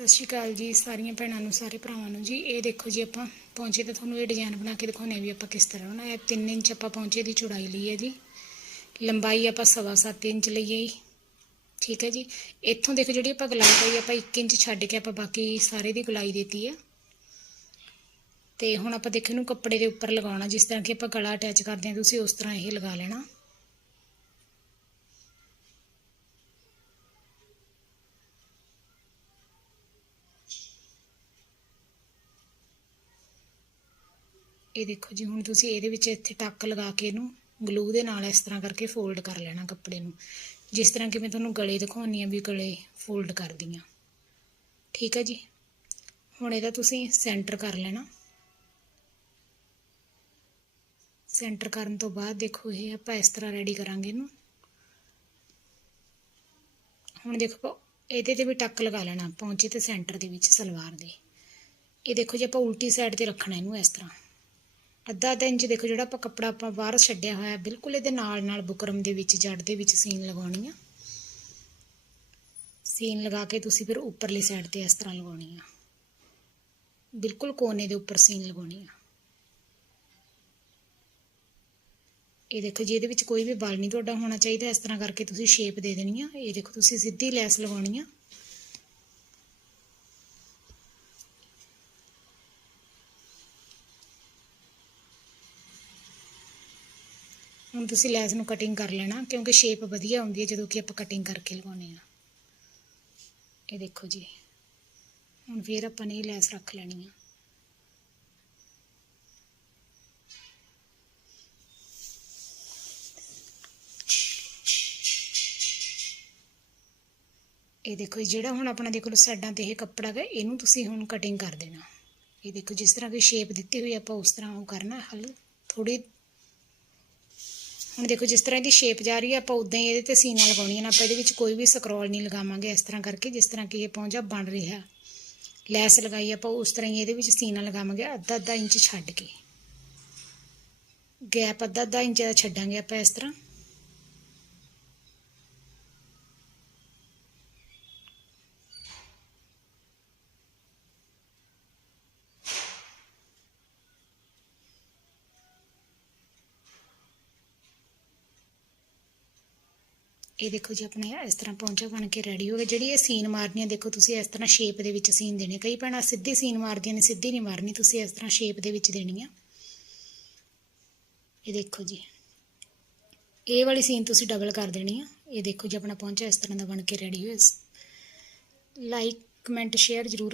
ਸਤਿ ਸ਼੍ਰੀ ਅਕਾਲ ਜੀ ਸਾਰੀਆਂ ਭੈਣਾਂ ਨੂੰ, ਸਾਰੇ ਭਰਾਵਾਂ ਨੂੰ। ਜੀ, ਇਹ ਦੇਖੋ ਜੀ, ਆਪਾਂ ਪੌਂਚੇ ਤੇ ਤੁਹਾਨੂੰ ਇਹ ਡਿਜ਼ਾਈਨ ਬਣਾ ਕੇ ਦਿਖਾਉਂਦੇ ਹਾਂ ਵੀ ਆਪਾਂ ਕਿਸ ਤਰ੍ਹਾਂ ਬਣਾਇਆ। 3 ਇੰਚ ਆਪਾਂ ਪੌਂਚੇ ਦੀ ਚੌੜਾਈ ਲਈ ਹੈ ਜੀ। ਲੰਬਾਈ ਆਪਾਂ ਸਵਾ ਸੱਤ ਇੰਚ ਲਈ ਹੈ ਜੀ। ਠੀਕ ਹੈ ਜੀ। ਇੱਥੋਂ ਦੇਖੋ ਜਿਹੜੀ ਆਪਾਂ ਗਲਾਈ ਪਾਈ, ਆਪਾਂ 1 ਇੰਚ ਛੱਡ ਕੇ ਆਪਾਂ ਬਾਕੀ ਸਾਰੇ ਦੀ ਗਲਾਈ ਦਿੱਤੀ ਆ ਤੇ ਹੁਣ ਆਪਾਂ ਦੇਖੋ ਇਹਨੂੰ ਕੱਪੜੇ ਦੇ ਉੱਪਰ ਲਗਾਉਣਾ, ਜਿਸ ਤਰ੍ਹਾਂ ਕਿ ਆਪਾਂ ਗਲਾ ਅਟੈਚ ਕਰਦੇ ਹਾਂ, ਤੁਸੀਂ ਉਸ ਤਰ੍ਹਾਂ ਇਹ ਲਗਾ ਲੈਣਾ। ਇਹ ਦੇਖੋ ਜੀ, ਹੁਣ ਤੁਸੀਂ ਇਹਦੇ ਵਿੱਚ ਇੱਥੇ ਟੱਕ ਲਗਾ ਕੇ ਇਹਨੂੰ ਗਲੂ ਦੇ ਨਾਲ ਇਸ ਤਰ੍ਹਾਂ ਕਰਕੇ ਫੋਲਡ ਕਰ ਲੈਣਾ ਕੱਪੜੇ ਨੂੰ। ਜਿਸ ਤਰ੍ਹਾਂ ਕਿ ਮੈਂ ਤੁਹਾਨੂੰ ਗਲੇ ਦਿਖਾਉਣੀ ਆ ਵੀ ਗਲੇ ਫੋਲਡ ਕਰਦੀ ਆ ਠੀਕ ਹੈ ਜੀ? ਹੁਣ ਇਹਦਾ ਤੁਸੀਂ ਸੈਂਟਰ ਕਰ ਲੈਣਾ। ਸੈਂਟਰ ਕਰਨ ਤੋਂ ਬਾਅਦ ਦੇਖੋ ਇਹ ਆਪਾਂ ਇਸ ਤਰ੍ਹਾਂ ਰੈਡੀ ਕਰਾਂਗੇ ਇਹਨੂੰ। ਹੁਣ ਦੇਖੋ, ਇਹਦੇ ਤੇ ਵੀ ਟੱਕ ਲਗਾ ਲੈਣਾ ਪੌਂਚੇ ਤੇ ਸੈਂਟਰ ਦੇ ਵਿੱਚ ਸਲਵਾਰ ਦੇ। ਇਹ ਦੇਖੋ ਜੀ, ਆਪਾਂ ਉਲਟੀ ਸਾਈਡ ਤੇ ਰੱਖਣਾ ਇਹਨੂੰ ਇਸ ਤਰ੍ਹਾਂ। ਅੱਧਾ ਅੱਧਾ ਇੰਚ ਦੇਖੋ ਜਿਹੜਾ ਆਪਾਂ ਕੱਪੜਾ ਆਪਾਂ ਬਾਹਰ ਛੱਡਿਆ ਹੋਇਆ, ਬਿਲਕੁਲ ਇਹਦੇ ਨਾਲ ਨਾਲ ਬੁਕਰਮ ਦੇ ਵਿੱਚ ਜੜ ਦੇ ਵਿੱਚ ਸੀਨ ਲਗਾਉਣੀ ਆ। ਸੀਨ ਲਗਾ ਕੇ ਤੁਸੀਂ ਫਿਰ ਉੱਪਰਲੀ ਸਾਈਡ ਤੇ ਇਸ ਤਰ੍ਹਾਂ ਲਗਾਉਣੀ ਆ। ਬਿਲਕੁਲ ਕੋਨੇ ਦੇ ਉੱਪਰ ਸੀਨ ਲਗਾਉਣੀ ਆ। ਇਹ ਦੇਖੋ ਜੀ, ਇਹਦੇ ਵਿੱਚ ਕੋਈ ਵੀ ਬਲ ਨਹੀਂ ਤੁਹਾਡਾ ਹੋਣਾ ਚਾਹੀਦਾ, ਇਸ ਤਰ੍ਹਾਂ ਕਰਕੇ ਤੁਸੀਂ ਸ਼ੇਪ ਦੇ ਦੇਣੀ ਆ। ਇਹ ਦੇਖੋ ਤੁਸੀਂ ਸਿੱਧੀ ਲੈਸ ਲਗਾਉਣੀ ਆ। ਹੁਣ ਤੁਸੀਂ ਲੈਸ ਨੂੰ ਕਟਿੰਗ ਕਰ ਲੈਣਾ ਕਿਉਂਕਿ ਸ਼ੇਪ ਵਧੀਆ ਆਉਂਦੀ ਹੈ ਜਦੋਂ ਕਿ ਆਪਾਂ ਕਟਿੰਗ ਕਰਕੇ ਲਗਾਉਨੇ ਆ ਇਹ ਦੇਖੋ ਜੀ ਹੁਣ ਫੇਰ ਆਪਾਂ ਨੇ ਇਹ ਲੈਸ ਰੱਖ ਲੈਣੀ ਆ। ਇਹ ਦੇਖੋ ਜੀ, ਜਿਹੜਾ ਹੁਣ ਆਪਣਾ ਦੇਖੋ ਸਾਈਡਾਂ ਤੇ ਇਹ ਕੱਪੜਾ ਹੈ ਇਹਨੂੰ ਤੁਸੀਂ ਹੁਣ ਕਟਿੰਗ ਕਰ ਦੇਣਾ। ਇਹ ਦੇਖੋ ਜਿਸ ਤਰ੍ਹਾਂ ਦੀ ਸ਼ੇਪ ਦਿੱਤੀ ਹੋਈ ਆਪਾਂ ਉਸ ਤਰ੍ਹਾਂ ਉਹ ਕਰਨਾ ਹਲ ਥੋੜੀ ਹੁਣ ਦੇਖੋ ਜਿਸ ਤਰ੍ਹਾਂ ਇਹਦੀ ਸ਼ੇਪ ਜਾ ਰਹੀ ਹੈ, ਆਪਾਂ ਉਦਾਂ ਹੀ ਇਹਦੇ ਤੇ ਸੀਨਾ ਲਗਾਉਣੀਆਂ ਨੇ, ਆਪਾਂ ਇਹਦੇ ਵਿੱਚ ਕੋਈ ਵੀ ਸਕਰੋਲ ਨਹੀਂ ਲਗਾਵਾਂਗੇ ਇਸ ਤਰ੍ਹਾਂ ਕਰਕੇ, ਜਿਸ ਤਰ੍ਹਾਂ ਕਿ ਇਹ ਪੌਂਜਾ ਬਣ ਰਿਹਾ। ਲੈਸ ਲਗਾਈ ਆਪਾਂ ਉਸ ਤਰ੍ਹਾਂ ਹੀ ਇਹਦੇ ਵਿੱਚ ਸੀਨਾ ਲਗਾਵਾਂਗੇ, ਅੱਧਾ ਅੱਧਾ ਇੰਚ ਛੱਡ ਕੇ। ਗੈਪ ਅੱਧਾ ਅੱਧਾ ਇੰਚ ਦਾ ਛੱਡਾਂਗੇ ਆਪਾਂ ਇਸ ਤਰ੍ਹਾਂ। ਇਹ ਦੇਖੋ ਜੀ, ਆਪਣੇ ਇਸ ਤਰ੍ਹਾਂ ਪੌਂਚਾ ਬਣ ਕੇ ਰੈਡੀ ਹੋ ਗਿਆ ਜਿਹੜੀ ਇਹ ਸੀਨ ਮਾਰਨੀ ਹੈ ਦੇਖੋ ਤੁਸੀਂ ਇਸ ਤਰ੍ਹਾਂ ਸ਼ੇਪ ਦੇ ਵਿੱਚ ਸੀਨ ਦੇਣੇ। ਕਈ ਭੈਣਾਂ ਸਿੱਧੀ ਸੀਨ ਮਾਰਦੀਆਂ ਨੇ, ਸਿੱਧੀ ਨਹੀਂ ਮਾਰਨੀ, ਤੁਸੀਂ ਇਸ ਤਰ੍ਹਾਂ ਸ਼ੇਪ ਦੇ ਵਿੱਚ ਦੇਣੀ ਆ। ਇਹ ਦੇਖੋ ਜੀ, ਇਹ ਵਾਲੀ ਸੀਨ ਤੁਸੀਂ ਡਬਲ ਕਰ ਦੇਣੀ ਆ। ਇਹ ਦੇਖੋ ਜੀ, ਆਪਣਾ ਪੌਂਚਾ ਇਸ ਤਰ੍ਹਾਂ ਦਾ ਬਣ ਕੇ ਰੈਡੀ ਹੋਇਆ। ਲਾਈਕ ਕਮੈਂਟ ਸ਼ੇਅਰ ਜ਼ਰੂਰ